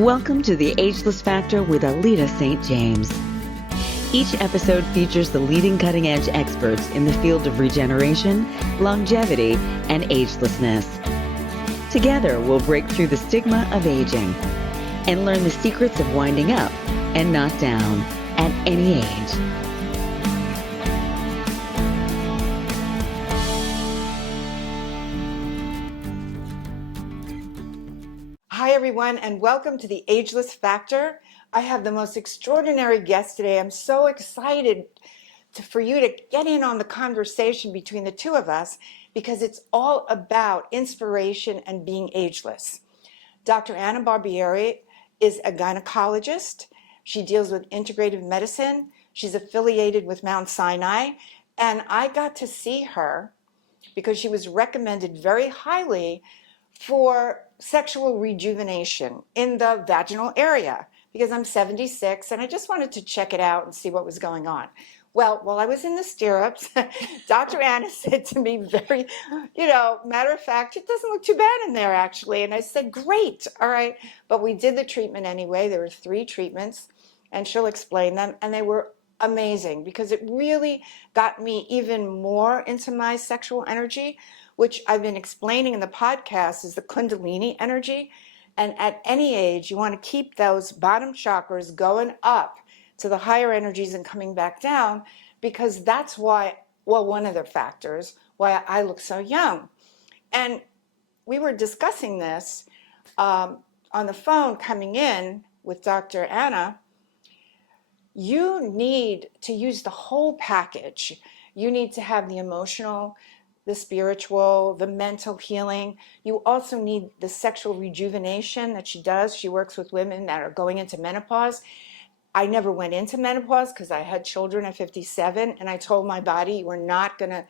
Welcome to the Ageless Factor with Alita St. James. Each episode features the leading cutting-edge experts in the field of regeneration, longevity, and agelessness. Together, we'll break through the stigma of aging and learn the secrets of winding up and not down at any age. Hi, everyone, and welcome to the Ageless Factor. I have the most extraordinary guest today. I'm so excited for you to get in on the conversation between the two of us because it's all about inspiration and being ageless. Dr. Anna Barbieri is a gynecologist. She deals with integrative medicine. She's affiliated with Mount Sinai, and I got to see her because she was recommended very highly for sexual rejuvenation in the vaginal area because I'm 76 and I just wanted to check it out and see what was going on. Well, while I was in the stirrups, Dr. Anna said to me very, matter of fact, it doesn't look too bad in there actually. And I said, great, all right. But we did the treatment anyway. There were 3 treatments and she'll explain them. And they were amazing because it really got me even more into my sexual energy, which I've been explaining in the podcast is the Kundalini energy. And at any age, you want to keep those bottom chakras going up to the higher energies and coming back down, because that's why, one of the factors why I look so young. And we were discussing this on the phone coming in with Dr. Anna. You need to use the whole package. You need to have the emotional, the spiritual, the mental healing. You also need the sexual rejuvenation that she does. She works with women that are going into menopause. I never went into menopause because I had children at 57, and I told my body, you are not going to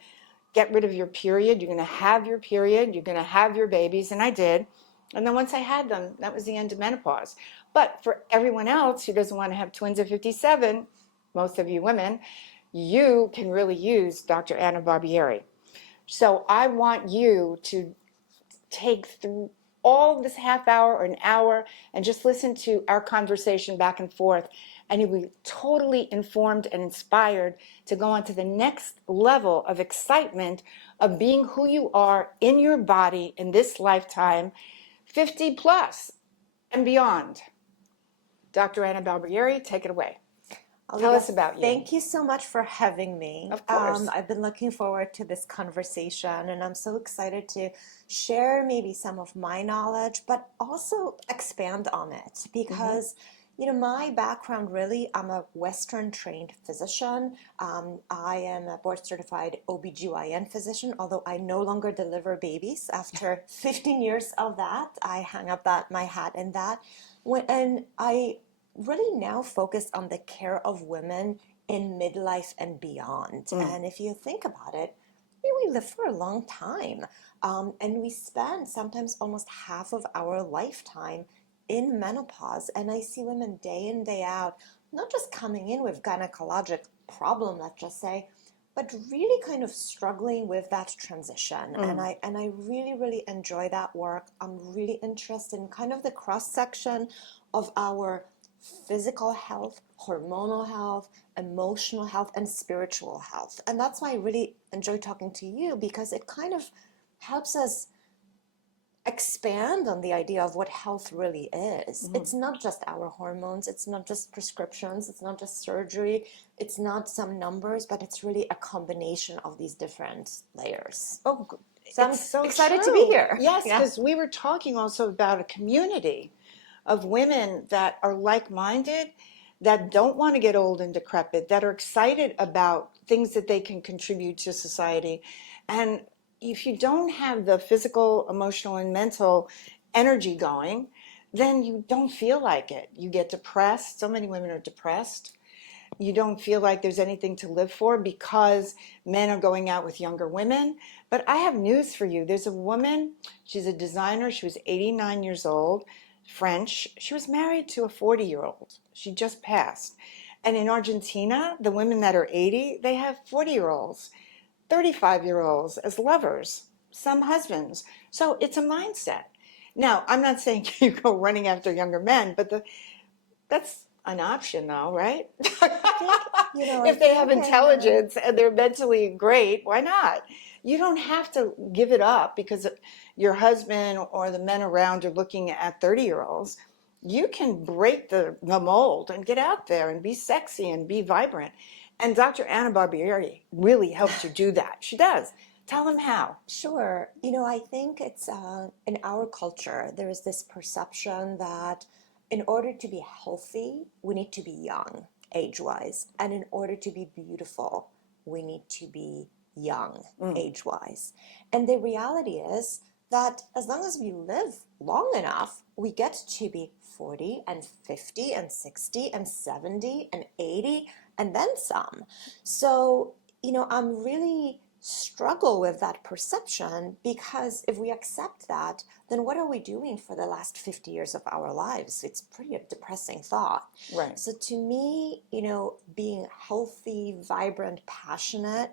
get rid of your period. You're going to have your period. You're going to have your babies, and I did. And then once I had them, that was the end of menopause. But for everyone else who doesn't want to have twins at 57, most of you women, you can really use Dr. Anna Barbieri. So I want you to take through all this half hour or an hour and just listen to our conversation back and forth, and you'll be totally informed and inspired to go on to the next level of excitement of being who you are in your body in this lifetime, 50 plus and beyond. Dr. Anna Barbieri, take it away. Tell us about you. Thank you so much for having me. Of course. I've been looking forward to this conversation, and I'm so excited to share maybe some of my knowledge, but also expand on it because, my background really, I'm a Western trained physician. I am a board certified OB GYN physician, although I no longer deliver babies. After 15 years of that, I hang up my hat in that. And I really now focus on the care of women in midlife and beyond. And if you think about it, we live for a long time. And we spend sometimes almost half of our lifetime in menopause. And I see women day in, day out, not just coming in with gynecologic problem, let's just say, but really kind of struggling with that transition. And I really, really enjoy that work. I'm really interested in kind of the cross-section of our physical health, hormonal health, emotional health, and spiritual health. And that's why I really enjoy talking to you, because it kind of helps us expand on the idea of what health really is. It's not just our hormones, it's not just prescriptions, it's not just surgery, it's not some numbers, but it's really a combination of these different layers. Oh, so I'm so excited to be here. Yes, because we were talking also about a community of women that are like-minded, that don't want to get old and decrepit, that are excited about things that they can contribute to society. And if you don't have the physical, emotional, and mental energy going, then you don't feel like it. You get depressed. So many women are depressed. You don't feel like there's anything to live for because men are going out with younger women. But I have news for you. There's a woman, she's a designer. She was 89 years old. French. She was married to a 40-year-old. She just passed. And in Argentina, the women that are 80, they have 40-year-olds, 35-year-olds as lovers, some husbands. So it's a mindset. Now, I'm not saying you go running after younger men, but that's an option though, right? If they have intelligence and they're mentally great, why not? You don't have to give it up because your husband or the men around are looking at 30-year-olds. You can break the mold and get out there and be sexy and be vibrant. And Dr. Anna Barbieri really helps you do that. She does. Tell them how. Sure. I think it's in our culture, there is this perception that in order to be healthy, we need to be young, age-wise. And in order to be beautiful, we need to be young, age-wise. And the reality is that as long as we live long enough, we get to be 40 and 50 and 60 and 70 and 80 and then some. So, I'm really struggle with that perception, because if we accept that, then what are we doing for the last 50 years of our lives? It's pretty a depressing thought. Right. So to me, being healthy, vibrant, passionate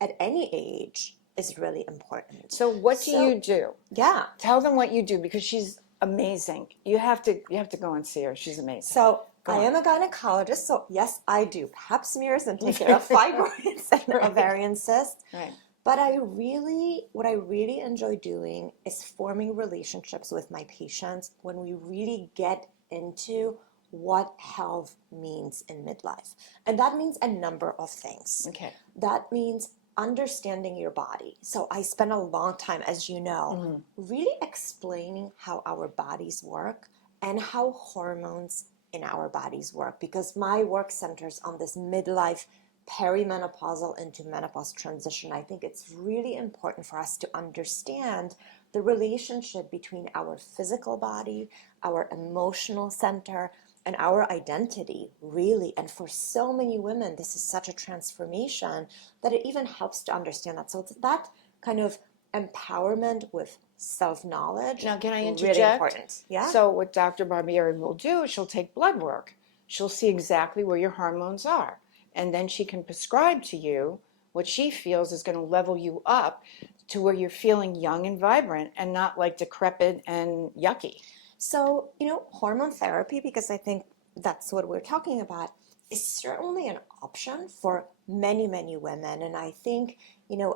at any age is really important. So what do you do? Yeah. Tell them what you do, because she's amazing. You have to go and see her. She's amazing. So I am a gynecologist, so yes, I do pap smears and take care of fibroids and ovarian cysts. Right. But what I really enjoy doing is forming relationships with my patients when we really get into what health means in midlife. And that means a number of things. Okay. That means understanding your body. So I spend a long time, as you know, really explaining how our bodies work and how hormones in our bodies work, because my work centers on this midlife, perimenopausal into menopause transition. I think it's really important for us to understand the relationship between our physical body, our emotional center, and our identity, really. And for so many women, this is such a transformation that it even helps to understand that. So it's that kind of empowerment with self-knowledge. Now, can I really interject? important. Yeah. So what Dr. Barbieri will do is she'll take blood work. She'll see exactly where your hormones are. And then she can prescribe to you what she feels is going to level you up to where you're feeling young and vibrant and not like decrepit and yucky. So, hormone therapy, because I think that's what we're talking about, is certainly an option for many, many women. And I think,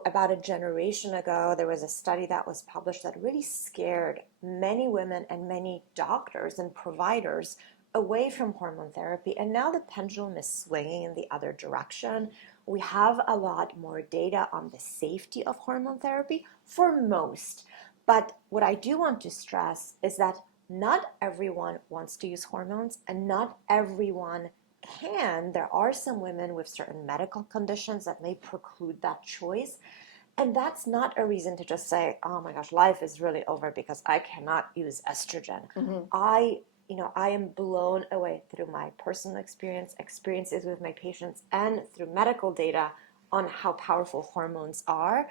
about a generation ago, there was a study that was published that really scared many women and many doctors and providers away from hormone therapy. And now the pendulum is swinging in the other direction. We have a lot more data on the safety of hormone therapy for most. But what I do want to stress is that not everyone wants to use hormones, and not everyone can. There are some women with certain medical conditions that may preclude that choice. And that's not a reason to just say, oh my gosh, life is really over because I cannot use estrogen. I am blown away through my personal experiences with my patients, and through medical data on how powerful hormones are.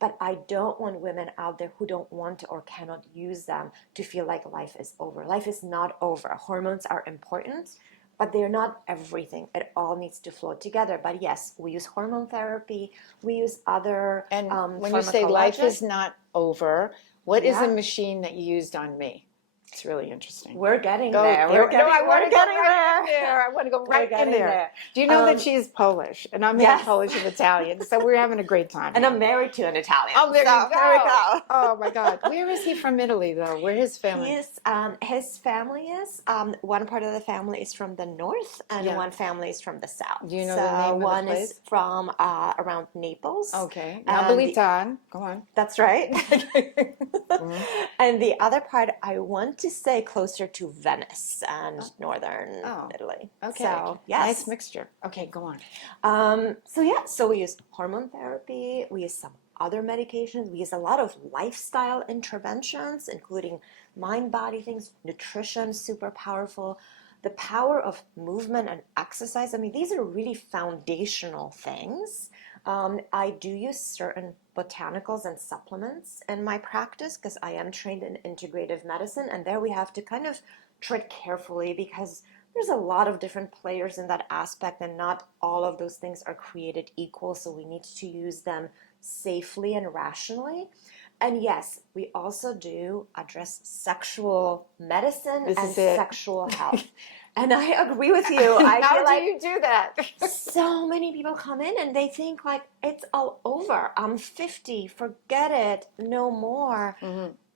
But I don't want women out there who don't want to or cannot use them to feel like life is over. Life is not over. Hormones are important, but they're not everything. It all needs to flow together. But yes, we use hormone therapy. We use other And when you say life is not over, what is Yeah. a machine that you used on me? It's really interesting. We're getting Go- there. no, We're getting, I want we're to go getting right there. in there. I want to go right in getting there. there. Do you know that she's Polish and I'm Yes. half Polish and Italian, so we're having a great time. And here. I'm married to an Italian. Oh, there so you go. There we go. Oh my God. Where is he from Italy though? Where his family? His family is, one part of the family is from the north, and Yeah. one family is from the south. Do you know the name of the one place? is from around Naples. Okay. And Napolitan. Go on. That's right. And the other part, I want to say closer to Venice and northern Italy. Okay. So, yes. Nice mixture. Okay, go on. So we use hormone therapy, we use some other medications, we use a lot of lifestyle interventions, including mind-body things, nutrition, super powerful, the power of movement and exercise. I mean, these are really foundational things. I do use certain botanicals and supplements in my practice because I am trained in integrative medicine, and there we have to kind of tread carefully because there's a lot of different players in that aspect, and not all of those things are created equal, so we need to use them safely and rationally. And yes, we also do address sexual medicine This and is it. sexual health. And I agree with you. I How feel do like you do that? so many people come in and they think like it's all over. I'm 50, forget it, no more.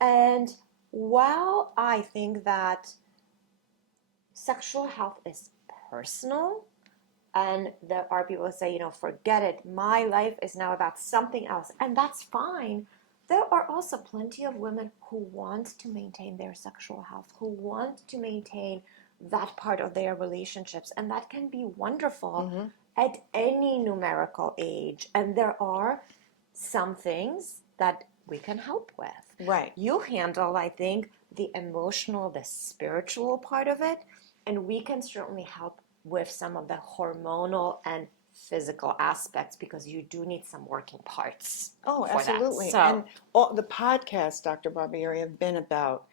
And while I think that sexual health is personal, and there are people who say, forget it, my life is now about something else, and that's fine. There are also plenty of women who want to maintain their sexual health, who want to maintain that part of their relationships, and that can be wonderful at any numerical age. And there are some things that we can help with. Right. You handle, I think, the emotional, the spiritual part of it, and we can certainly help with some of the hormonal and physical aspects, because you do need some working parts. Oh, for absolutely. That. So, and all the podcasts, Dr. Barbieri, have been about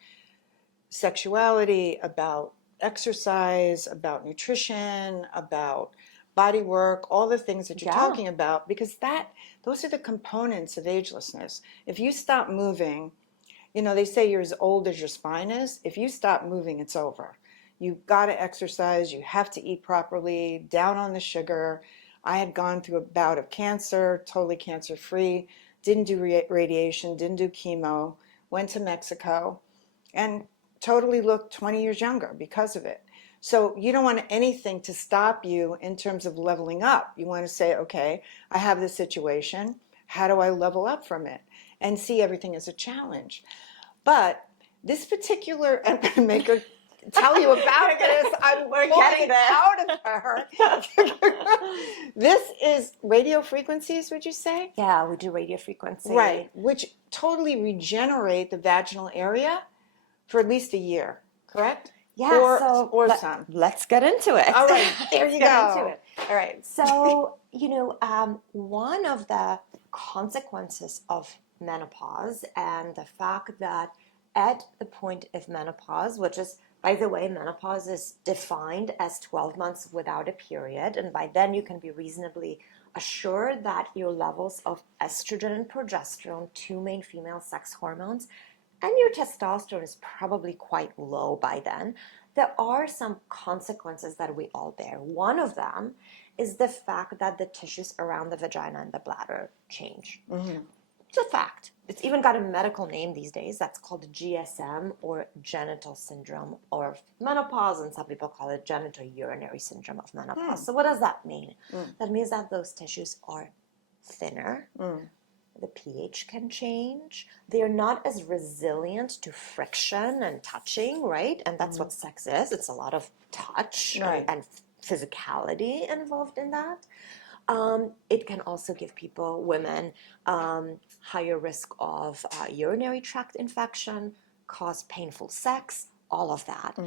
sexuality, about exercise, about nutrition, about body work, all the things that you're talking about, because those are the components of agelessness. If you stop moving, they say you're as old as your spine is. If you stop moving, it's over. You've got to exercise, you have to eat properly, down on the sugar. I had gone through a bout of cancer, totally cancer-free, didn't do radiation, didn't do chemo, went to Mexico, and totally looked 20 years younger because of it. So you don't want anything to stop you in terms of leveling up. You want to say, okay, I have this situation. How do I level up from it? And see everything as a challenge. But this particular, I'm going to make her tell you about this. I'm pulling it out of her. This is radio frequencies, would you say? Yeah, we do radio frequency. Right, which totally regenerate the vaginal area for at least a year, correct? Yeah, or some. Let's get into it. All right, there you go. Into it. All right. So, one of the consequences of menopause and the fact that at the point of menopause, which is, by the way, menopause is defined as 12 months without a period, and by then you can be reasonably assured that your levels of estrogen and progesterone, two main female sex hormones, and your testosterone is probably quite low by then. There are some consequences that we all bear. One of them is the fact that the tissues around the vagina and the bladder change. It's a fact. It's even got a medical name these days. That's called GSM, or genital syndrome, or menopause, and some people call it genital urinary syndrome of menopause. So what does that mean? That means that those tissues are thinner. The pH can change. They are not as resilient to friction and touching, right? And that's what sex is. It's a lot of touch and physicality involved in that. It can also give women, higher risk of urinary tract infection, cause painful sex, all of that.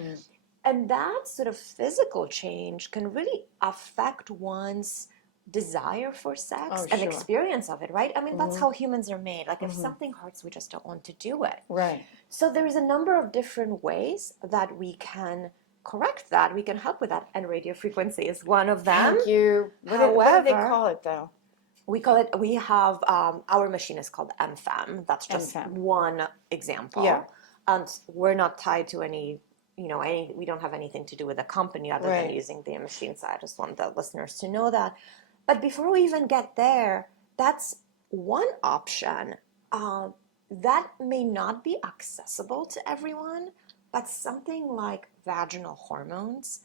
And that sort of physical change can really affect one's desire for sex and experience of it, right? I mean, that's how humans are made. Like, if something hurts, we just don't want to do it. Right. So there's a number of different ways that we can correct that. We can help with that, and radio frequency is one of them. Thank you. What do they call it, though? We have, our machine is called MFEM. That's just one example. Yeah. And we're not tied to any, we don't have anything to do with the company other than using the machine. So I just want the listeners to know that. But before we even get there, that's one option. That may not be accessible to everyone, but something like vaginal hormones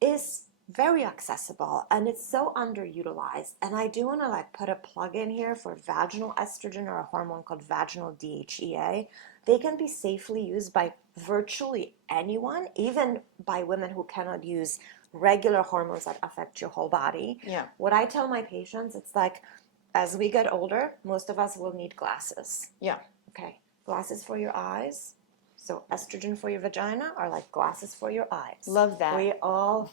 is very accessible, and it's so underutilized. And I do want to put a plug in here for vaginal estrogen, or a hormone called vaginal DHEA. They can be safely used by virtually anyone, even by women who cannot use regular hormones that affect your whole body. Yeah. What I tell my patients, it's like, as we get older, most of us will need glasses. Yeah. Okay, glasses for your eyes. So estrogen for your vagina are like glasses for your eyes. Love that. We all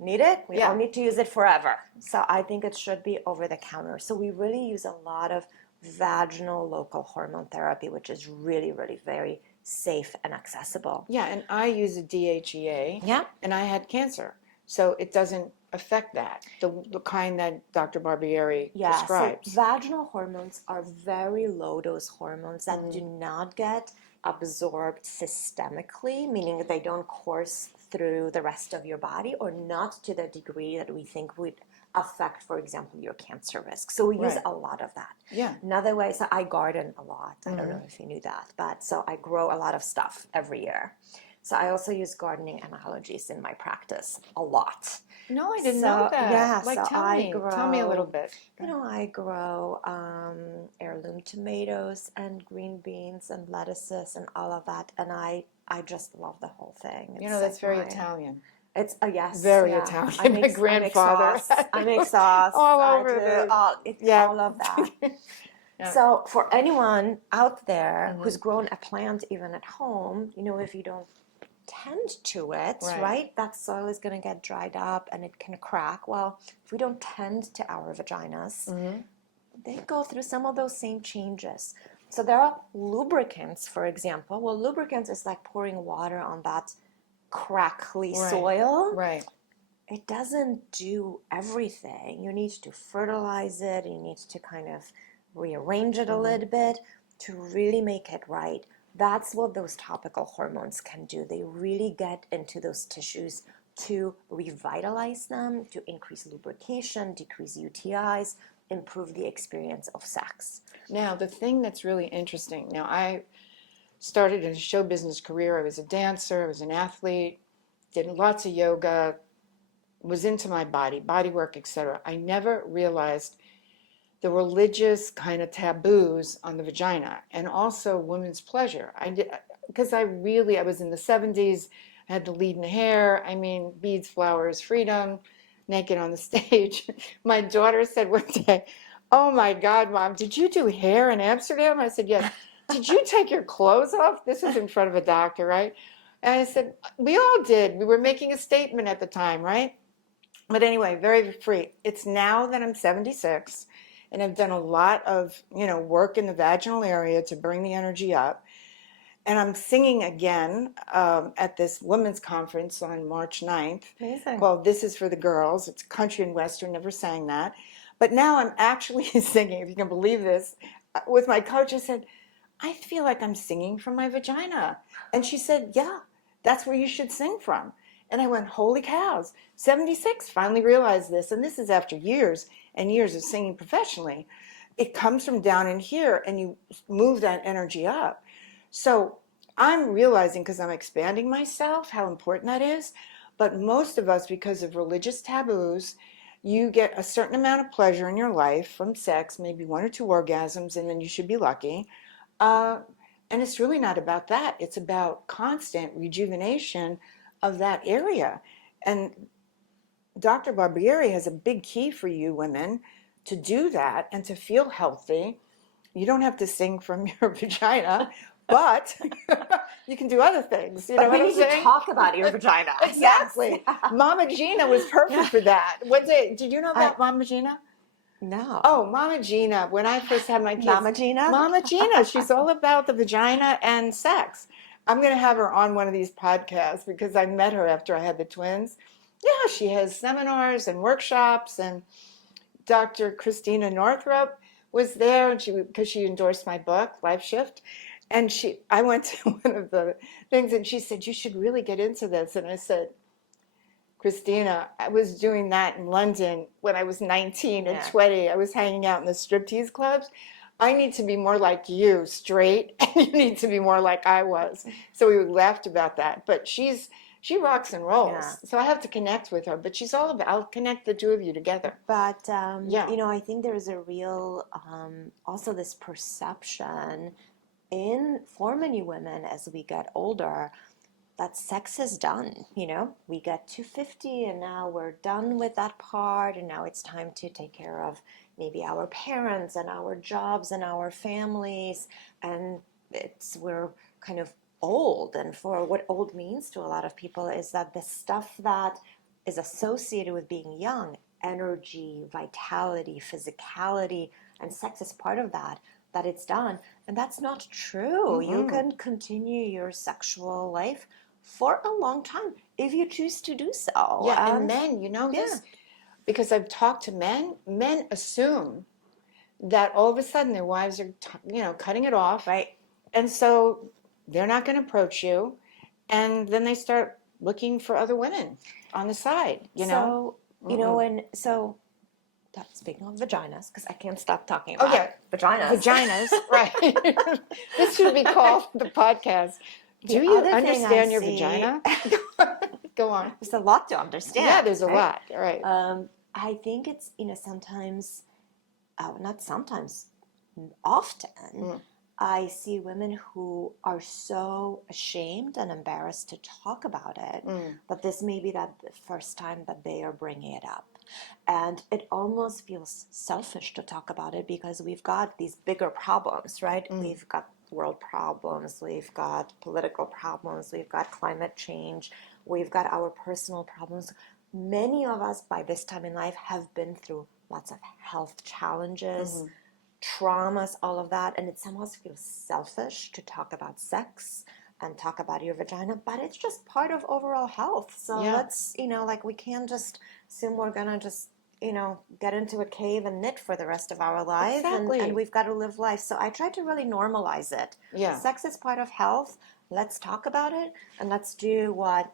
need it. We all need to use it forever. So I think it should be over the counter. So we really use a lot of vaginal local hormone therapy, which is really, really very safe and accessible. Yeah, and I use a DHEA. Yeah. And I had cancer. So it doesn't affect that, the kind that Dr. Barbieri Yeah, so prescribes? vaginal hormones are very low dose hormones that do not get absorbed systemically, meaning they don't course through the rest of your body, or not to the degree that we think would affect, for example, your cancer risk. So we use Right. a lot of that. Yeah. Another way, so I garden a lot. I don't know if you knew that, but so I grow a lot of stuff every year. So I also use gardening analogies in my practice a lot. No, I didn't know that. Yeah, Like, so tell me a little bit. I grow heirloom tomatoes and green beans and lettuces and all of that, and I just love the whole thing. You know, that's very Italian. It's yes, Very yeah. Italian. My grandfather. I make sauce. All I over do all of that. Yeah. So for anyone out there who's grown a plant even at home, you know, if you don't tend to it, right, that soil is going to get dried up and it can crack. Well, if we don't tend to our vaginas, they go through some of those same changes. So there are lubricants, for example. Well, lubricants is like pouring water on that crackly soil. Right. It doesn't do everything. You need to fertilize it. You need to kind of rearrange it a little bit to really make it right. That's what those topical hormones can do. They really get into those tissues to revitalize them, to increase lubrication, decrease UTIs, improve the experience of sex. Now, the thing that's really interesting, now I started in a show business career. I was a dancer, I was an athlete, did lots of yoga, was into my body work, etc. I never realized the religious kind of taboos on the vagina and also women's pleasure. Because I was in the 70s, I had the lead in hair, I mean, beads, flowers, freedom, naked on the stage. My daughter said one day, "Oh my God, Mom, did you do hair in Amsterdam?" I said, "Yes." "Did you take your clothes off?" This was in front of a doctor, right? And I said, "We all did. We were making a statement at the time, right?" But anyway, very free. It's now that I'm 76 and I've done a lot of, work in the vaginal area to bring the energy up. And I'm singing again at this women's conference on March 9th. Amazing. Called This Is for the Girls. It's country and western, never sang that. But now I'm actually singing, if you can believe this, with my coach. I said, "I feel like I'm singing from my vagina." And she said, "Yeah, that's where you should sing from." And I went, holy cows, 76, finally realized this. And this is after years and years of singing professionally. It comes from down in here and you move that energy up. So I'm realizing, because I'm expanding myself, how important that is. But most of us, because of religious taboos, you get a certain amount of pleasure in your life from sex, maybe 1 or 2 orgasms, and then you should be lucky. And it's really not about that. It's about constant rejuvenation of that area. And Dr. Barbieri has a big key for you women to do that and to feel healthy. You don't have to sing from your vagina, but you can do other things. You know But what we I'm need to saying? talk about your vagina. Exactly. Yes. Mama Gina was perfect for that. One day, did you know about Mama Gina? No. Oh, Mama Gina, when I first had my kids. Mama Gina? Mama Gina, she's all about the vagina and sex. I'm going to have her on one of these podcasts because I met her after I had the twins. Yeah, she has seminars and workshops, and Dr. Christina Northrup was there, and because she endorsed my book, Life Shift. And I went to one of the things, and she said, "You should really get into this." And I said, "Christina, I was doing that in London when I was 19 and 20. I was hanging out in the striptease clubs. I need to be more like you, straight, and you need to be more like I was." So we laughed about that. But she rocks and rolls. Yeah. So I have to connect with her. But she's all about, I'll connect the two of you together. But, I think there's a real, also this perception for many women as we get older, that sex is done. We get to 50 and now we're done with that part, and now it's time to take care of maybe our parents and our jobs and our families, and we're kind of old. And for what old means to a lot of people is that the stuff that is associated with being young, energy, vitality, physicality, and sex is part of that it's done. And that's not true. You can continue your sexual life for a long time if you choose to do so. Yeah, and men, this, because I've talked to men assume that all of a sudden their wives are, cutting it off. Right. And so they're not going to approach you. And then they start looking for other women on the side, So, speaking of vaginas, because I can't stop talking Oh, about yeah. vaginas. Vaginas, right. This should be called the podcast. Do you other thing I understand your see- vagina? Go on. There's a lot to understand. Yeah, there's a right? lot. Right. I think it's, sometimes, not sometimes, often, I see women who are so ashamed and embarrassed to talk about it that this may be the first time that they are bringing it up. And it almost feels selfish to talk about it because we've got these bigger problems, right? We've got world problems, we've got political problems, we've got climate change, we've got our personal problems. Many of us by this time in life have been through lots of health challenges, traumas, all of that, and it somehow feels selfish to talk about sex and talk about your vagina, but it's just part of overall health. So let's, we can't just assume we're gonna just, get into a cave and knit for the rest of our lives. Exactly. And we've got to live life. So I try to really normalize it. Yeah. Sex is part of health. Let's talk about it and let's do what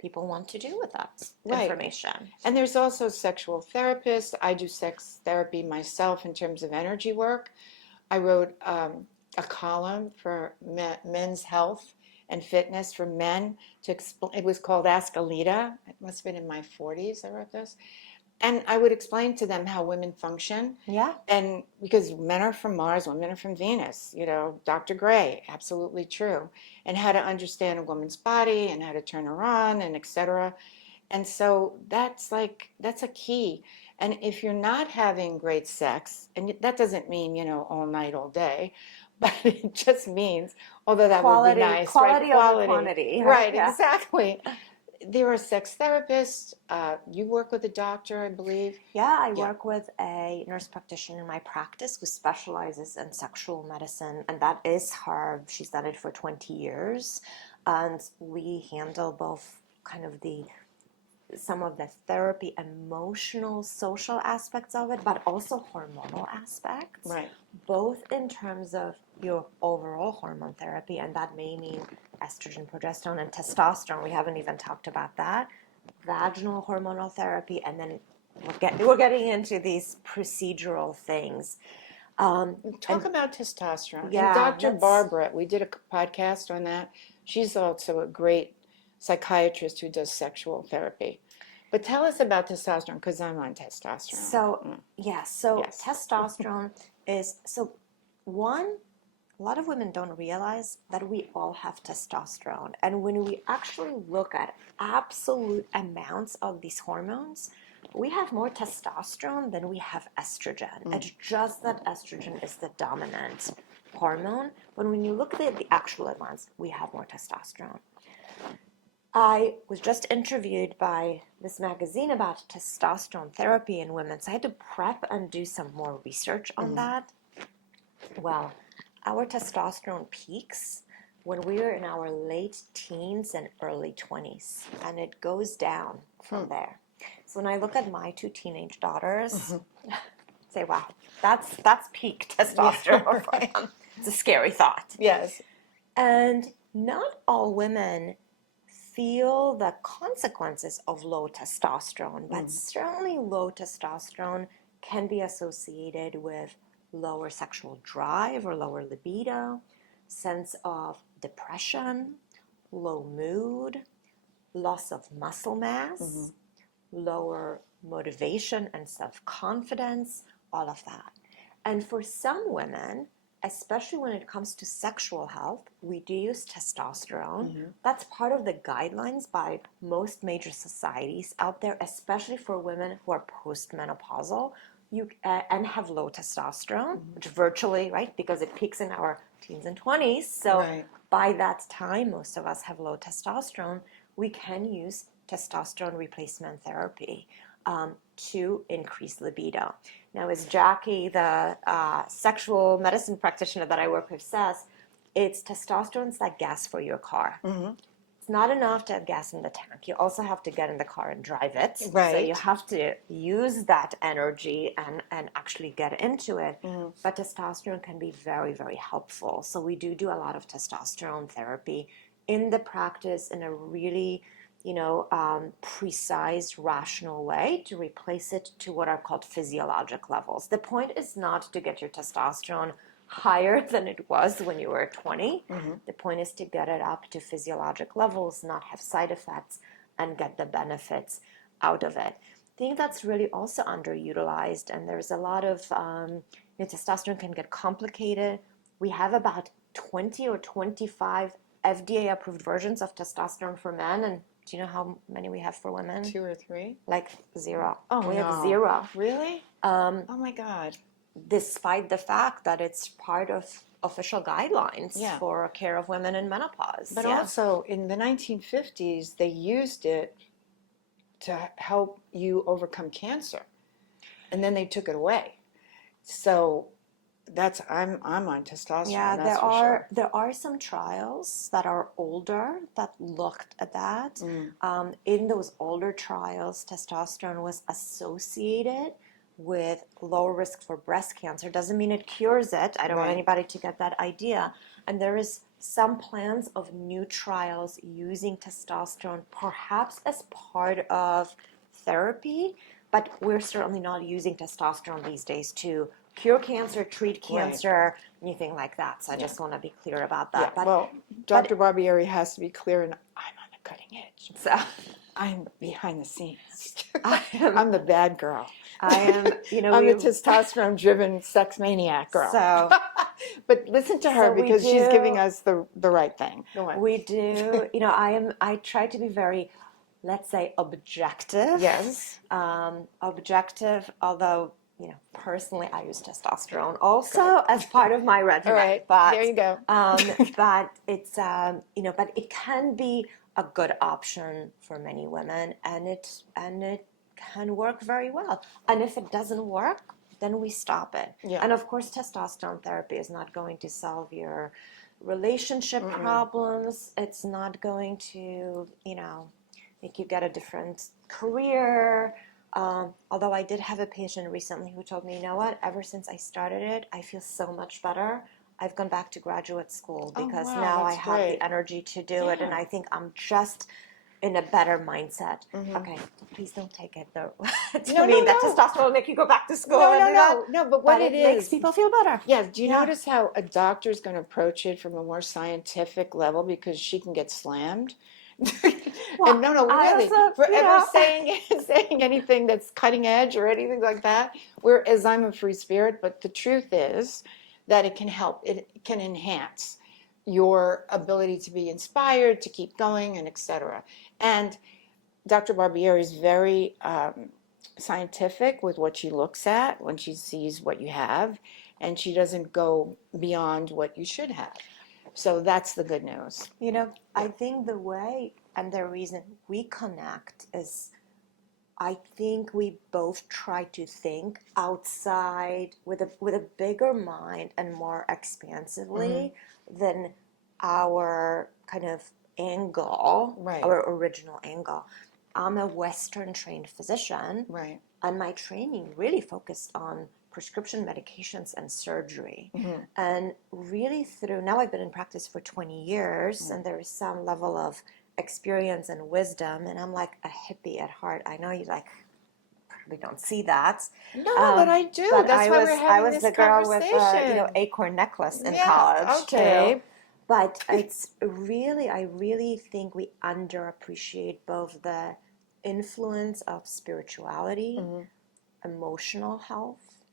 people want to do with that information. And there's also sexual therapists. I do sex therapy myself in terms of energy work. I wrote a column for men's health and fitness for men to explain. It was called Ask Alita. It must have been in my 40s I wrote this. And I would explain to them how women function. Yeah. And because men are from Mars, women are from Venus, Dr. Gray, absolutely true. And how to understand a woman's body and how to turn her on and et cetera. And so that's a key. And if you're not having great sex, and that doesn't mean, all night, all day, but it just means, although that would be nice, quality right? over quantity. Right, Yeah. exactly. There are sex therapists. You work with a doctor, I believe. Yeah, I work with a nurse practitioner in my practice who specializes in sexual medicine, and that is her. She's done it for 20 years, and we handle both kind of some of the therapy, emotional, social aspects of it, but also hormonal aspects. Right. Both in terms of your overall hormone therapy, and that may mean estrogen, progesterone, and testosterone. We haven't even talked about that. Vaginal hormonal therapy, and then we're getting into these procedural things. Talk about testosterone. Yeah, and Dr. Barbara, we did a podcast on that. She's also a great psychiatrist who does sexual therapy. But tell us about testosterone, because I'm on testosterone. So, testosterone is, one, a lot of women don't realize that we all have testosterone. And when we actually look at absolute amounts of these hormones, we have more testosterone than we have estrogen. It's just that estrogen is the dominant hormone. But when you look at the actual amounts, we have more testosterone. I was just interviewed by this magazine about testosterone therapy in women, so I had to prep and do some more research on that. Well, our testosterone peaks when we are in our late teens and early 20s, and it goes down from there. So when I look at my two teenage daughters, say, wow, that's peak testosterone for them. It's a scary thought. Yes. And not all women feel the consequences of low testosterone, but certainly low testosterone can be associated with lower sexual drive or lower libido, sense of depression, low mood, loss of muscle mass, lower motivation and self-confidence, all of that. And for some women, especially when it comes to sexual health, we do use testosterone. That's part of the guidelines by most major societies out there, especially for women who are postmenopausal and have low testosterone, which virtually, right, because it peaks in our teens and 20s. So by that time, most of us have low testosterone. We can use testosterone replacement therapy to increase libido. Now, as Jackie, the sexual medicine practitioner that I work with, says, it's testosterone's like gas for your car. it's not enough to have gas in the tank. You also have to get in the car and drive it. So Right. you have to use that energy and actually get into it. But testosterone can be very, very helpful. So we do a lot of testosterone therapy in the practice in a really, precise, rational way to replace it to what are called physiologic levels. The point is not to get your testosterone higher than it was when you were 20. The point is to get it up to physiologic levels, not have side effects, and get the benefits out of it. I think that's really also underutilized, and there's a lot of testosterone can get complicated. We have about 20 or 25 FDA-approved versions of testosterone for men, and do you know how many we have for women? 2 or 3? Like 0. Oh, We no. have 0. Really? Oh my God. Despite the fact that it's part of official guidelines Yeah. for care of women in menopause. But also in the 1950s, they used it to help you overcome cancer, and then they took it away. So that's I'm on testosterone. Yeah, that's for sure. there are some trials that are older that looked at that. In those older trials, testosterone was associated with lower risk for breast cancer. Doesn't mean it cures it. I don't want Right. anybody to get that idea. And there is some plans of new trials using testosterone, perhaps as part of therapy, but we're certainly not using testosterone these days to cure cancer, treat cancer, anything like that. So I just want to be clear about that. Yeah. Well, Dr. Barbieri has to be clear, and I'm on the cutting edge. So I'm behind the scenes. am- I'm the bad girl. I am, I'm a testosterone-driven sex maniac girl. So, but listen to her So we because she's do- giving us the right thing. Go on. we do, I try to be very, let's say, objective. Yes. Objective, although, personally I use testosterone also as part of my regimen. All right. But, there you go. but it's, but it can be a good option for many women, and it can work very well. And if it doesn't work, then we stop it. Yeah. And of course, testosterone therapy is not going to solve your relationship problems. It's not going to, make you get a different career. Although I did have a patient recently who told me, you know what, ever since I started it, I feel so much better. I've gone back to graduate school because wow, now I that's have great. the energy to do it, and Yeah. I think I'm just in a better mindset. Okay, please don't take it though. No, that no. testosterone will make you go back to school. No, but what But it makes is, people feel better. yeah, do you Yeah. notice how a doctor's going to approach it from a more scientific level because she can get slammed? Well, And no, I really, also, for ever saying anything that's cutting edge or anything like that, whereas I'm a free spirit, but the truth is that it can help, it can enhance your ability to be inspired, to keep going, and etc. And Dr. Barbieri is very scientific with what she looks at when she sees what you have, and she doesn't go beyond what you should have. So that's the good news. I think the way and the reason we connect is I think we both try to think outside with a bigger mind and more expansively than our kind of angle, Right. our original angle. I'm a Western trained physician, Right. and my training really focused on prescription medications and surgery. And really now I've been in practice for 20 years, and there is some level of experience and wisdom, and I'm like a hippie at heart. I know you probably don't see that. No, but I do. But That's why we're having this this the girl with conversation. acorn necklace in Yeah, college okay. too. But it's really, I really think we underappreciate both the influence of spirituality, emotional health,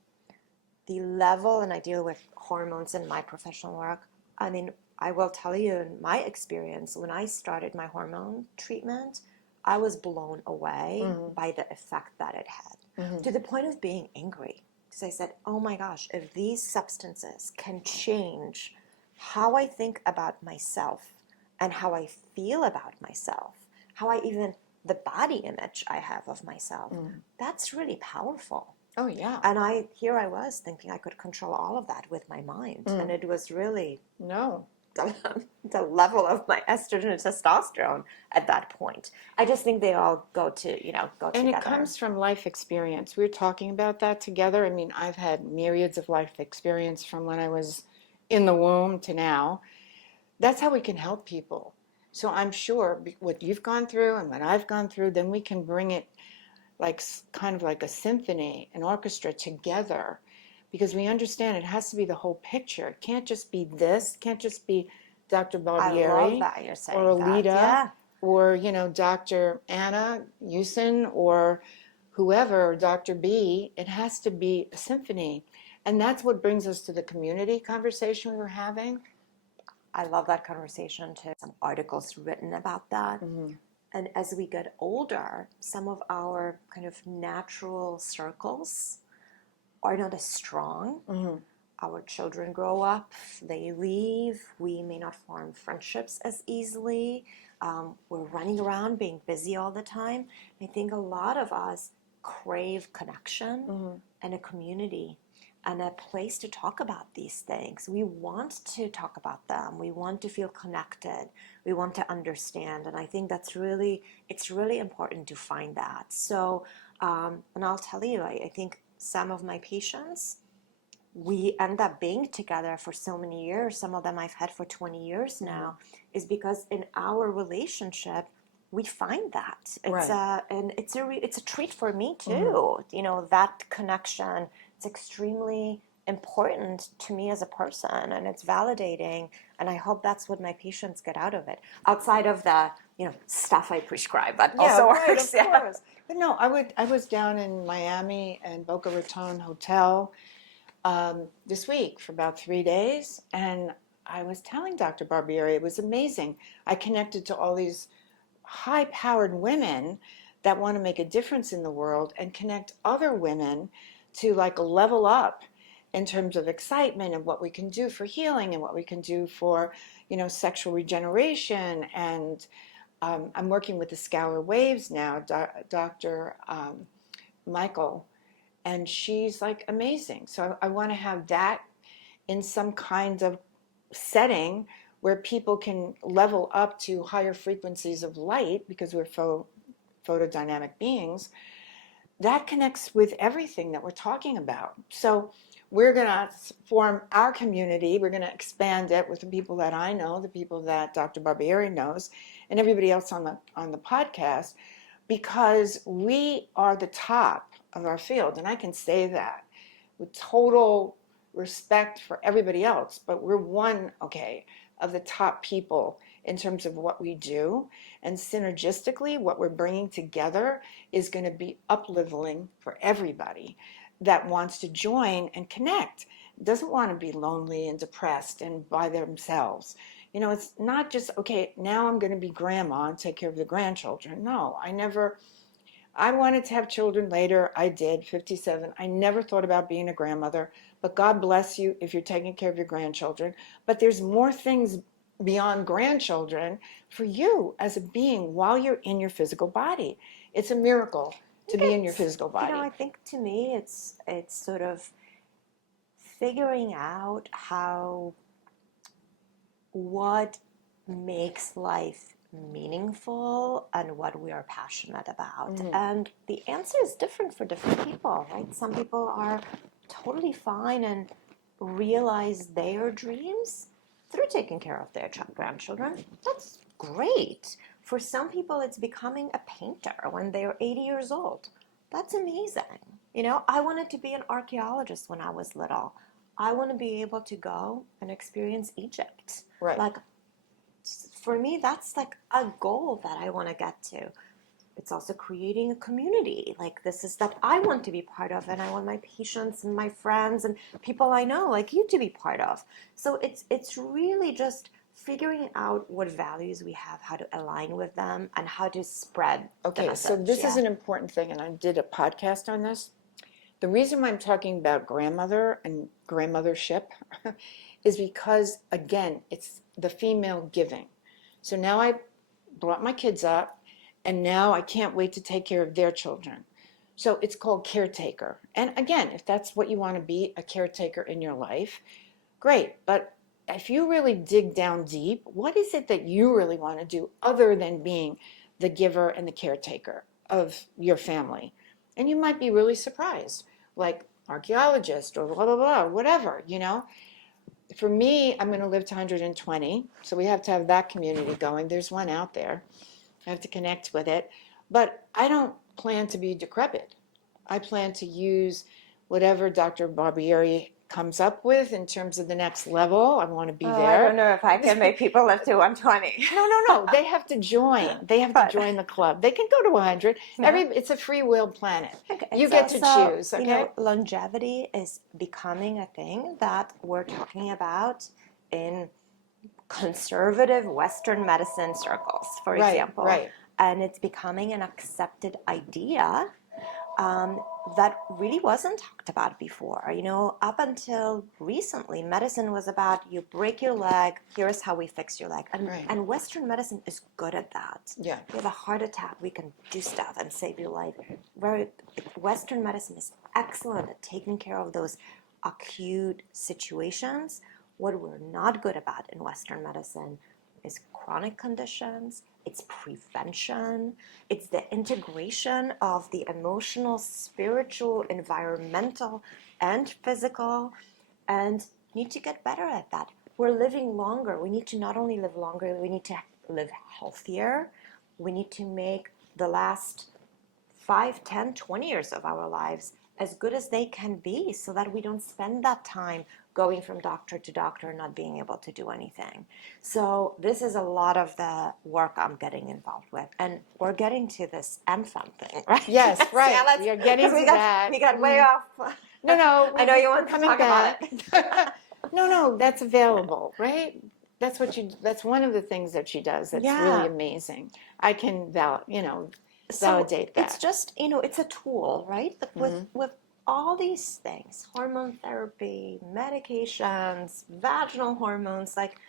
the level, and I deal with hormones in my professional work. I mean, I will tell you in my experience, when I started my hormone treatment, I was blown away by the effect that it had, to the point of being angry. Because I said, oh my gosh, if these substances can change how I think about myself and how I feel about myself, how I even, the body image I have of myself, that's really powerful. Oh, yeah. And here I was thinking I could control all of that with my mind. And it was really No. the level of my estrogen and testosterone at that point. I just think they all go together. And it comes from life experience. We were talking about that together. I mean, I've had myriads of life experience from when I was in the womb to now. That's how we can help people. So I'm sure what you've gone through and what I've gone through, then we can bring it like kind of like a symphony, an orchestra together, because we understand it has to be the whole picture. It can't just be this, can't just be Dr. I love Barbieri that you're saying or that. Alita Yeah. or, Dr. Anna Usen or whoever, or Dr. B. It has to be a symphony. And that's what brings us to the community conversation we were having. I love that conversation too. Some articles written about that. Mm-hmm. And as we get older, some of our kind of natural circles are not as strong. Mm-hmm. Our children grow up, they leave, we may not form friendships as easily. We're running around being busy all the time. I think a lot of us crave connection Mm-hmm. and a community and a place to talk about these things. We want to talk about them. We want to feel connected. We want to understand. And I think it's really important to find that. So, and I'll tell you, I think some of my patients, we end up being together for so many years. Some of them I've had for 20 years now, is because in our relationship, we find that it's a treat for me too. That connection, it's extremely important to me as a person, and it's validating. And I hope that's what my patients get out of it, outside of the stuff I prescribe, but also works. Of course. But no, I was down in Miami and Boca Raton Hotel this week for about 3 days, and I was telling Dr. Barbieri, it was amazing. I connected to all these high-powered women that want to make a difference in the world and connect other women to like level up in terms of excitement and what we can do for healing and what we can do for, sexual regeneration. And I'm working with the Scalar Waves now, Dr. Michael, and she's like amazing. So I want to have that in some kind of setting where people can level up to higher frequencies of light, because we're photodynamic beings. That connects with everything that we're talking about. So we're going to form our community. We're going to expand it with the people that I know, the people that Dr. Barbieri knows, and everybody else on the podcast, because we are the top of our field. And I can say that with total respect for everybody else, but we're one, of the top people in terms of what we do. And synergistically, what we're bringing together is going to be up-leveling for everybody that wants to join and connect, doesn't want to be lonely and depressed and by themselves. It's not just, now I'm going to be grandma and take care of the grandchildren. No, I wanted to have children later. I did, 57. I never thought about being a grandmother, but God bless you if you're taking care of your grandchildren. But there's more things beyond grandchildren for you as a being while you're in your physical body. It's a miracle to be in your physical body. I think to me it's sort of figuring out what makes life meaningful and what we are passionate about. Mm-hmm. And the answer is different for different people, right? Some people are totally fine and realize their dreams through taking care of their grandchildren. That's great. For some people, it's becoming a painter when they're 80 years old. That's amazing. I wanted to be an archaeologist when I was little. I want to be able to go and experience Egypt. Right. Like, for me, that's like a goal that I want to get to. It's also creating a community like this is that I want to be part of, and I want my patients and my friends and people I know like you to be part of. So it's really just figuring out what values we have, how to align with them, and how to spread the message. So this is an important thing, and I did a podcast on this. The reason why I'm talking about grandmother and grandmothership is because, again, it's the female giving. So now I brought my kids up, and now I can't wait to take care of their children. So it's called caretaker. And again, if that's what you want to be, a caretaker in your life, great. But if you really dig down deep, what is it that you really want to do other than being the giver and the caretaker of your family? And you might be really surprised, like archaeologist or blah, blah, blah, whatever, you know? For me, I'm going to live to 120, so we have to have that community going. There's one out there. I have to connect with it. But I don't plan to be decrepit. I plan to use whatever Dr. Barbieri comes up with in terms of the next level. I want to be there. I don't know if I can make people live to 120. No. They have to join. They have to join the club. They can go to 100. No. It's a free will planet. Okay. You get to choose, okay? You know, longevity is becoming a thing that we're talking about in conservative Western medicine circles, for example. Right. And it's becoming an accepted idea that really wasn't talked about before. You know, up until recently, medicine was about you break your leg, here's how we fix your leg. And Western medicine is good at that. Yeah. You have a heart attack, we can do stuff and save your life. Western medicine is excellent at taking care of those acute situations. What we're not good about in Western medicine is chronic conditions, it's prevention, it's the integration of the emotional, spiritual, environmental, and physical, and need to get better at that. We're living longer. We need to not only live longer, we need to live healthier. We need to make the last 5, 10, 20 years of our lives as good as they can be so that we don't spend that time going from doctor to doctor and not being able to do anything. So this is a lot of the work I'm getting involved with. And we're getting to this MFAM thing, right? Yes, right. Yeah, You're getting to that. We got way off. No. I know you want to talk about it. No, that's available, right? That's one of the things that she does that's really amazing. I can validate that. It's just, it's a tool, right? But with all these things, hormone therapy, medications, vaginal hormones, like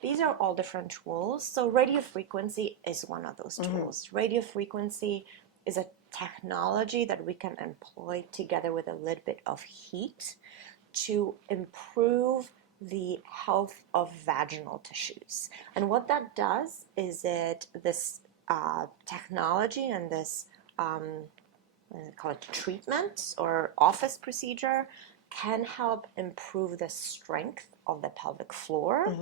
these are all different tools. So radiofrequency is one of those tools. Radiofrequency is a technology that we can employ together with a little bit of heat to improve the health of vaginal tissues. And what that does is this technology and this call it treatment or office procedure can help improve the strength of the pelvic floor.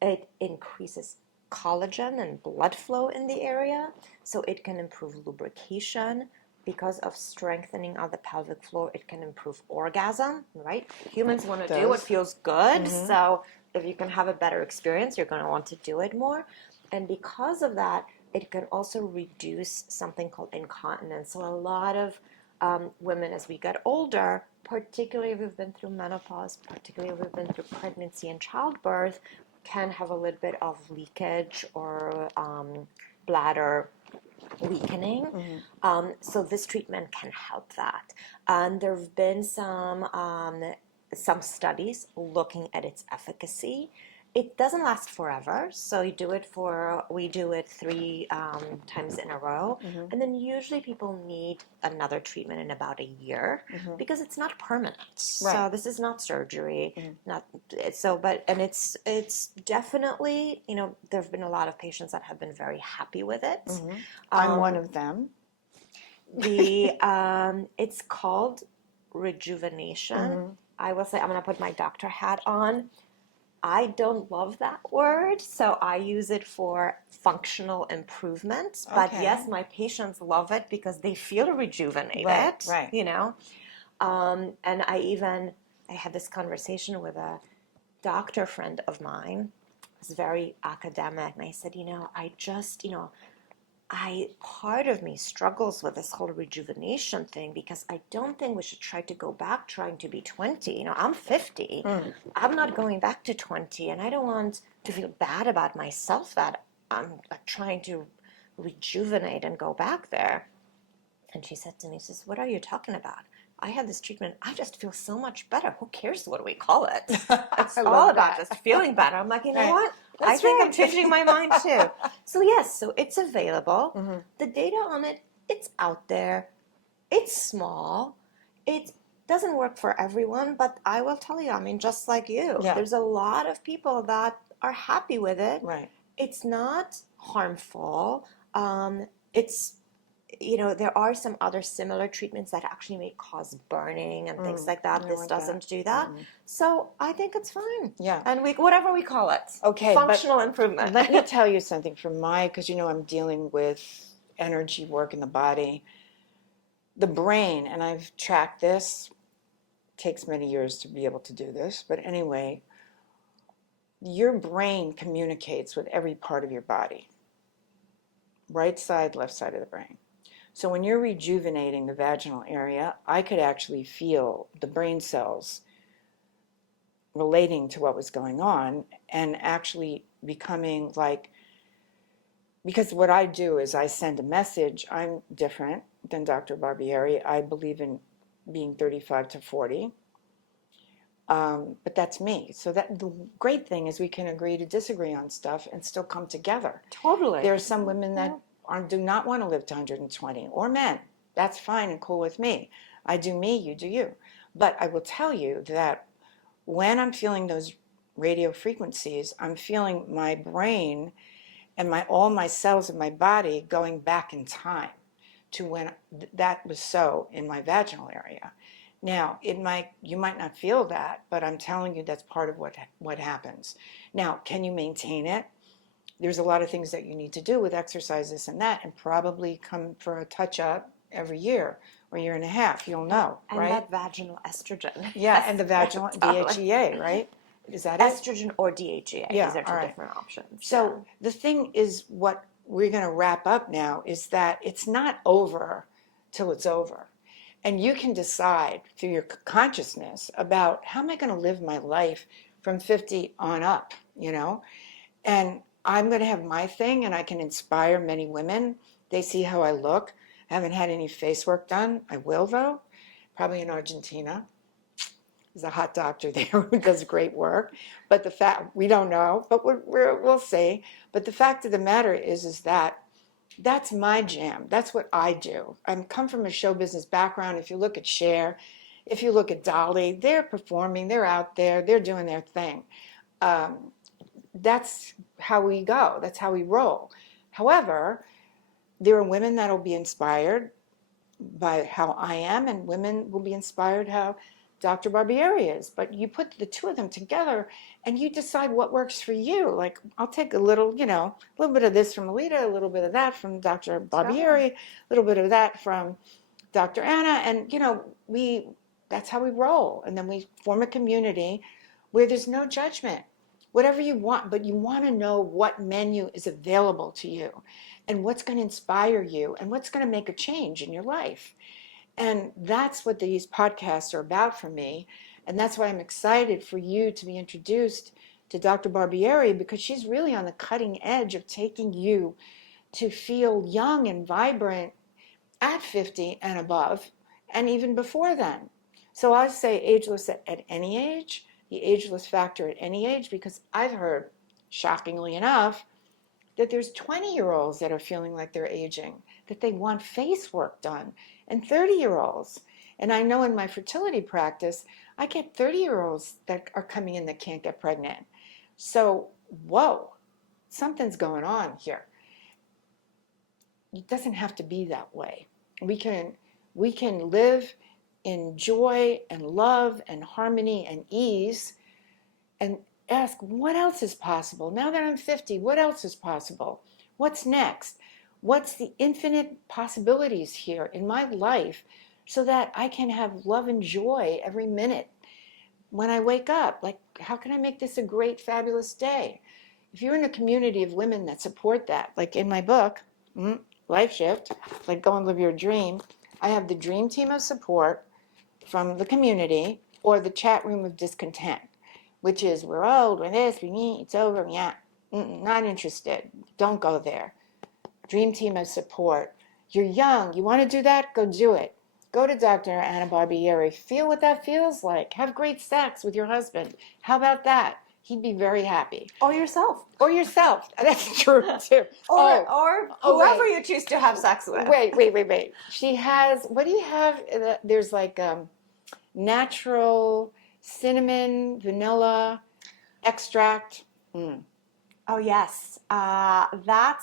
It increases collagen and blood flow in the area, so it can improve lubrication. Because of strengthening of the pelvic floor, it can improve orgasm, right? Humans want to do what feels good, so if you can have a better experience, you're going to want to do it more. And because of that, it can also reduce something called incontinence. So a lot of women, as we get older, particularly if we've been through menopause, particularly if we've been through pregnancy and childbirth, can have a little bit of leakage or bladder weakening. So this treatment can help that. And there have been some studies looking at its efficacy. It doesn't last forever, so we do it 3 times in a row, and then usually people need another treatment in about a year because it's not permanent. Right. So this is not surgery, it's definitely, there have been a lot of patients that have been very happy with it. I'm one of them. It's called rejuvenation. I will say, I'm going to put my doctor hat on. I don't love that word, so I use it for functional improvement. But yes, my patients love it because they feel rejuvenated, right. And I had this conversation with a doctor friend of mine. It was very academic, and I said, part of me struggles with this whole rejuvenation thing because I don't think we should try to go back trying to be 20. I'm 50. I'm not going back to 20, and I don't want to feel bad about myself that I'm trying to rejuvenate and go back there. And she said to me, what are you talking about? I had this treatment. I just feel so much better. Who cares what we call it? It's all about just feeling better. I'm like, what? I think I'm changing my mind too. So yes, so it's available. The data on it, it's out there. It's small. It doesn't work for everyone, but I will tell you, I mean, just like you, Yeah. there's a lot of people that are happy with it. Right. It's not harmful. It's, there are some other similar treatments that actually may cause burning and things like I that. don't This want doesn't that. do that. So I think it's fine. Yeah. And whatever we call it. Okay, Functional but improvement. let me tell you something from because I'm dealing with energy work in the body. The brain, and I've tracked this, takes many years to be able to do this, but anyway, your brain communicates with every part of your body. Right side, left side of the brain. So when you're rejuvenating the vaginal area, I could actually feel the brain cells relating to what was going on and actually becoming like, because what I do is I send a message. I'm different than Dr. Barbieri. I believe in being 35 to 40. But that's me. So that the great thing is we can agree to disagree on stuff and still come together. Totally. There are some women that do not want to live to 120, or men. That's fine and cool with me. I do me, you do you. But I will tell you that when I'm feeling those radio frequencies, I'm feeling my brain and all my cells of my body going back in time to when that was so in my vaginal area. Now, you might not feel that, but I'm telling you that's part of what happens. Now, can you maintain it? There's a lot of things that you need to do with exercises and that, and probably come for a touch-up every year or year and a half. You'll know, and right? that vaginal estrogen. Yeah, and the vaginal Totally. DHEA, right? Is that it? Estrogen or DHEA. Yeah, These are two all right. different options. So the thing is, what we're going to wrap up now is that it's not over till it's over. And you can decide through your consciousness about how am I going to live my life from 50 on up, And I'm going to have my thing, and I can inspire many women. They see how I look. I haven't had any face work done. I will, though, probably in Argentina. There's a hot doctor there who does great work. But we don't know, but we'll see. But the fact of the matter is that that's my jam. That's what I do. I come from a show business background. If you look at Cher, if you look at Dolly, they're performing, they're out there, they're doing their thing. That's how we go. That's how we roll. However, there are women that will be inspired by how I am, and women will be inspired how Dr. Barbieri is. But you put the two of them together and you decide what works for you. Like, I'll take a little bit of this from Alita, a little bit of that from Dr. Barbieri, a little bit of that from Dr. Anna. And, that's how we roll. And then we form a community where there's no judgment. Whatever you want, but you want to know what menu is available to you and what's going to inspire you and what's going to make a change in your life. And that's what these podcasts are about for me. And that's why I'm excited for you to be introduced to Dr. Barbieri, because she's really on the cutting edge of taking you to feel young and vibrant at 50 and above, and even before then. So I say ageless at any age, the ageless factor at any age, because I've heard, shockingly enough, that there's 20-year-olds that are feeling like they're aging, that they want face work done, and 30-year-olds. And I know in my fertility practice, I get 30-year-olds that are coming in that can't get pregnant. So, whoa, something's going on here. It doesn't have to be that way. We can live in joy and love and harmony and ease and ask, what else is possible? Now that I'm 50, what else is possible? What's next? What's the infinite possibilities here in my life so that I can have love and joy every minute when I wake up? Like, how can I make this a great, fabulous day? If you're in a community of women that support that, like in my book, Life Shift, like Go and Live Your Dream, I have the dream team of support from the community or the chat room of discontent, which is, we're old, we're this, we need, it's over, yeah, not interested, don't go there. Dream team of support. You're young, you want to do that? Go do it. Go to Dr. Anna Barbieri, feel what that feels like. Have great sex with your husband. How about that? He'd be very happy. Or yourself. Or yourself. That's true, too. Or whoever you choose to have sex with. Wait. She has, what do you have? There's like natural cinnamon, vanilla extract. Oh yes, that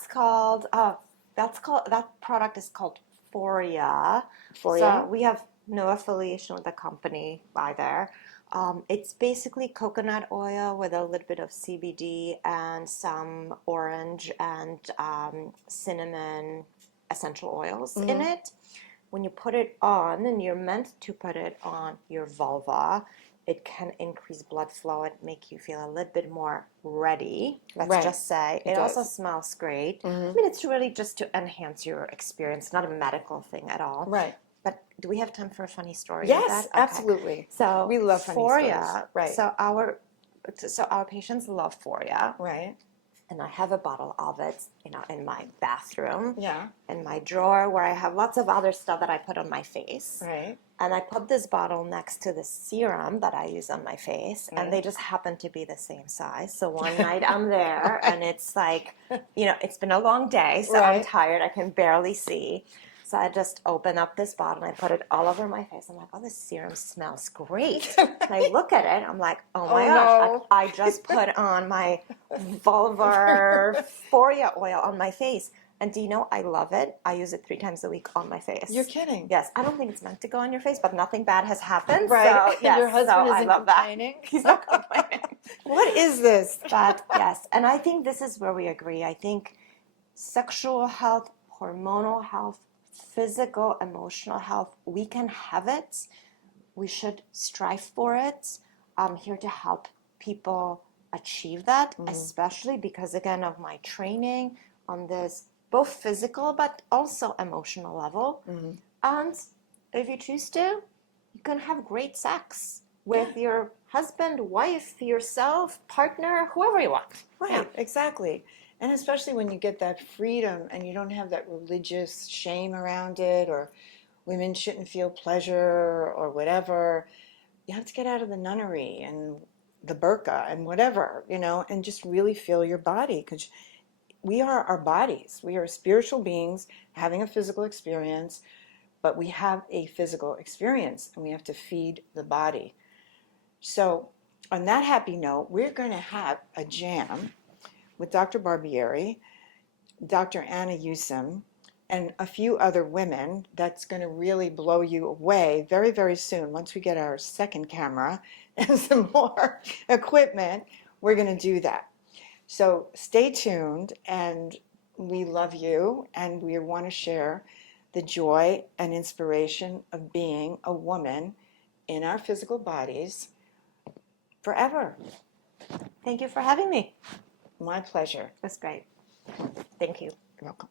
product is called Foria. Foria? So we have no affiliation with the company either. It's basically coconut oil with a little bit of CBD and some orange and cinnamon essential oils in it. When you put it on, and you're meant to put it on your vulva, it can increase blood flow and make you feel a little bit more ready. Let's just say. It also smells great. I mean, it's really just to enhance your experience, not a medical thing at all. Right. But do we have time for a funny story? Yes, with that? Okay. absolutely. So we love funny stories. Right. So our patients love Foria. Right. And I have a bottle of it, in my bathroom. Yeah. In my drawer where I have lots of other stuff that I put on my face. Right. And I put this bottle next to the serum that I use on my face, and they just happen to be the same size. So one night I'm there, and it's like, it's been a long day, so I'm tired. I can barely see. So I just open up this bottle, and I put it all over my face. I'm like, oh, this serum smells great. And I look at it, I'm like, oh my gosh, no. I just put on my vulvar Foria oil on my face. And do you know, I love it. I use it 3 times a week on my face. You're kidding. Yes. I don't think it's meant to go on your face, but nothing bad has happened. Right. So, yes, Your husband I isn't love complaining. That. He's not complaining. What is this? But yes. And I think this is where we agree. I think sexual health, hormonal health, physical, emotional health, we can have it. We should strive for it. I'm here to help people achieve that, especially because, again, of my training on this both physical but also emotional level. And if you choose to, you can have great sex with your husband, wife, yourself, partner, whoever you want. Right, exactly. And especially when you get that freedom and you don't have that religious shame around it, or women shouldn't feel pleasure or whatever. You have to get out of the nunnery and the burqa and whatever, and just really feel your body, because we are our bodies. We are spiritual beings having a physical experience, but we have a physical experience and we have to feed the body. So on that happy note, we're going to have a jam with Dr. Barbieri, Dr. Anna Yusim, and a few other women that's going to really blow you away very, very soon. Once we get our second camera and some more equipment, we're going to do that. So stay tuned, and we love you, and we want to share the joy and inspiration of being a woman in our physical bodies forever. Thank you for having me. My pleasure. That's great. Thank you. You're welcome.